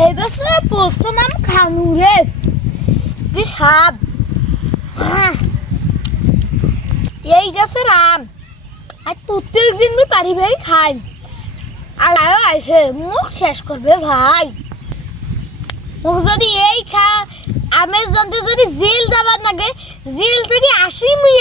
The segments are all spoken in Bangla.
এই বছর পোস্ত নাম খানুরে কি আহ! এই গাছের আম আর প্রত্যেক দিন আমি পারি ভাই খাই আর আয়ো আসে মুখ শেষ করবে ভাই মুখ যদি এই খা আমের যন্ত্রে যদি জিল যাবার লাগে জিল থেকে আসি মুই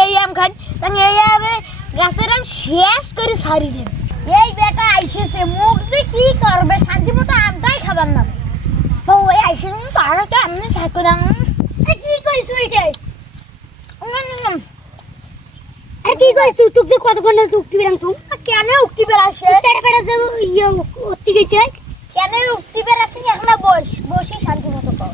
এই আম খাই তাহলে এই আরে গাছের আম শেষ করে ছাড়ি দেব এই বেটা আইসেছে মুখ যে কি করবে? শান্তি মতো আমটাই খাবার না। তো ওই আইসে তার তো আমনে থাকো না কি আর কইছু? তুক যে কতক্ষণ উক্তি বেরাংছু কেন উক্তি বেড়াছে সেটা বেড়া যে ইয়ে উক্তি গেছে কেন উক্তি বেড়াছে এখন বস বসি শান্তি মতো কর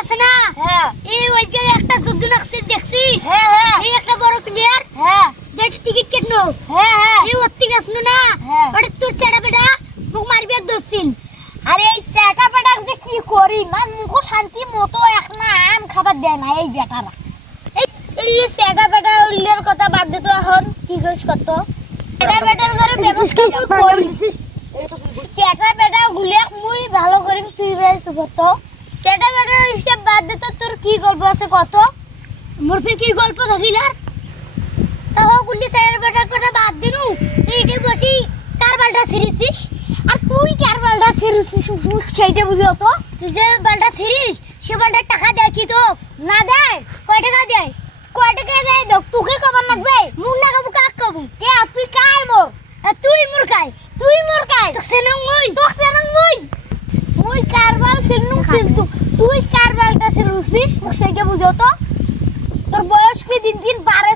আছে না? হ্যাঁ। এই ওই একটা যুদ্ধ নাকছিস দেখছিস? হ্যাঁ হ্যাঁ। এই একটা বড় প্লেয়ার হ্যাঁ। যেটা টিকিট কেটনো। হ্যাঁ হ্যাঁ। এই উক্তি গেছনো না। হ্যাঁ। ওটা তোর সেটা বেড়া মুখ মারবি আর দোষিল আরে এই স্যাটা পেটাক যে কি করি? মান মুখ শান্তি মতো এক না আম খাবার দেয় না এই বেটারা। এই এই যে স্যাটা পেটা উল্লের কথা বাদ দে তো এখন। কি করিস কত স্যাটা পেটার ঘরে ব্যবস্থা তুই করিস স্যাটা পেটা গুলিয়াক মুই ভালো করে তুই বেশ কত স্যাটা পেটার হিসাব বাদ দে তো তোর কি গল্প আছে কত মোর ফির কি গল্প থাকিল তাহ কুন্ডি সেটা বেড়া কথা বাদ দিনু। তুই বসি কার বালটা ছিড়িছিস। আর তুই কার বালটা সেইটা বুঝো তো তুই যে বালটা ছিড়িস, সে বালটার টাকা দেয় কি তো না দেয়? কয় টাকা দেয়? কয় টাকা দেয় দেখ, তোকে কবার লাগবে? মুখ কাবু কাক কাবু? কে? তুই কাই মোর? তুই মুরকাই তুই মোর কাই তো সেন মুই। তোক সেনং মুই। মুই কারবাল ছিলনু ছিলতু তুই কারবালটা ছিলুছিস মুখ সেইটা বুঝো তো তোর বয়স কি? দিন দিন মুখ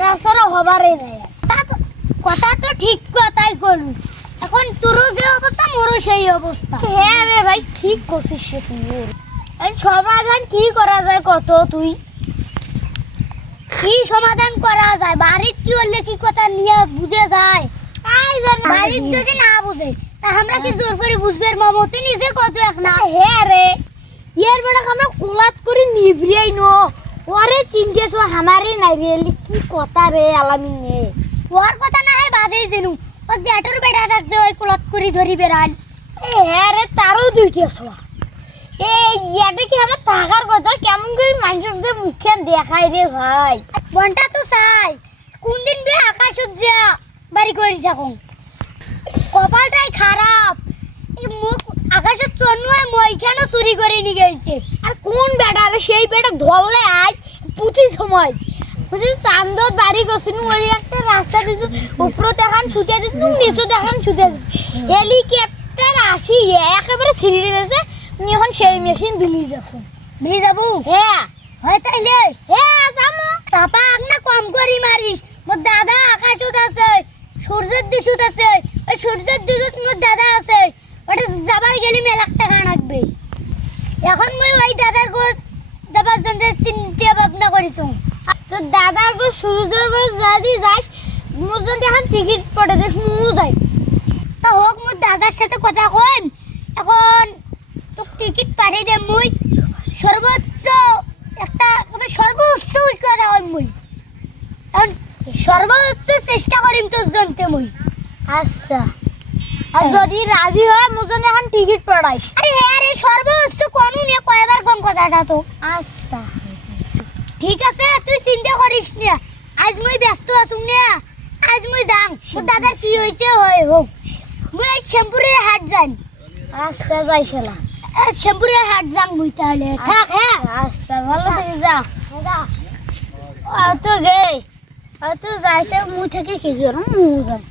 রাস্তাটা হবারই নাই তা তো- কথা তো ঠিক কথাই করু এখন তোরও যে অবস্থা মোরও সেই অবস্থা। হ্যাঁ রে ভাই ঠিক করছিস সে তুই। সমাধান কি করা যায় কত তুই? কি সমাধান করা যায়? বাড়ির কি হলে কি কথা নিয়ে বুঝে যায়? বাড়ির যদি না বুঝে তা আমরা কি জোর করে বুঝবে? মামো তুই নিজে কত এক না? হ্যাঁ রে। ইয়ার বেড়া আমরা কোলাত করে নিভরিয়াই নো ওরে চিনতে সো আমারই নাই রে কি কথা রে আলামিন? নে ওর কথা না হয় বাদেই দিনু। ও জ্যাঠুর বেটা যে ওই কুলত করে ধরি বেড়াল। এ হ্যাঁ রে তারও দুইটা সোয়া এই ইয়াতে কি আমার থাকার কথা? কেমন করে যে মুখে দেখায় রে ভাই? বনটা তো চাই। কোন দিন বে আকাশ যা বাড়ি করে থাকুন। কপালটাই খারাপ। মুখ আকাশের জন্য মইখানে চুরি করে নিয়ে গেছে। আর কোন বেটা সেই বেটা ধরলে আজ পুঁথি সময়। বুঝলি চান্দত বাড়ি গেছিল ওই একটা রাস্তা দিছু উপরে দেখান ছুটে দিছু নিচে দেখান ছুটে দিছু। হেলিকপ্টার আসি একেবারে ছিঁড়ে গেছে তুমি এখন সেই মেশিন দিলি যাচ্ছ বিয়ে যাব? হ্যাঁ হয় তাইলে। হ্যাঁ যাব চাপা না কম করি মারিস মোর দাদা আকাশত আছে সূর্যের দিশুত আছে। ওই সূর্যের দিশুত মোর দাদা আছে ওটা যাবার গেলে মেলাক টাকা লাগবে এখন মুই ওই দাদার গো যাবার চিন্তা ভাবনা করিছো। তো দাদার গো সূর্যের গো যদি যাস যদি এখন টিকিট পড়ে দেখ মু যাই। তা হোক মোর দাদার সাথে কথা কইম এখন তো টিকিট পাঠিয়ে দে মুই। সর্বোচ্চ একটা মানে সর্বোচ্চ কথা কইম মুই। এখন সর্বোচ্চ চেষ্টা করিম তোর জনতে মুই। আচ্ছা। আর যদি রাজি হয় মোর জন্য এখন টিকিট পড়াইস। আরে হ্যাঁ রে সর্বোচ্চ কমই নিয়ে কয়বার কম কথাটা তো। আচ্ছা। ঠিক আছে তুই চিন্তা করিস না। আজ মই ব্যস্ত আছো না। আজ মই যাম। তোর দাদার কি হয়েছে হয় হোক মুই আজ শ্যামপুরের হাট যাই আচ্ছা যাইছিলাম শ্যামপুরের হাট যাম মুই তাহলে। থাক হ্যাঁ আচ্ছা ভালো থেকে যা। তো গে। তো যাইছে মুই থেকে না মু যাই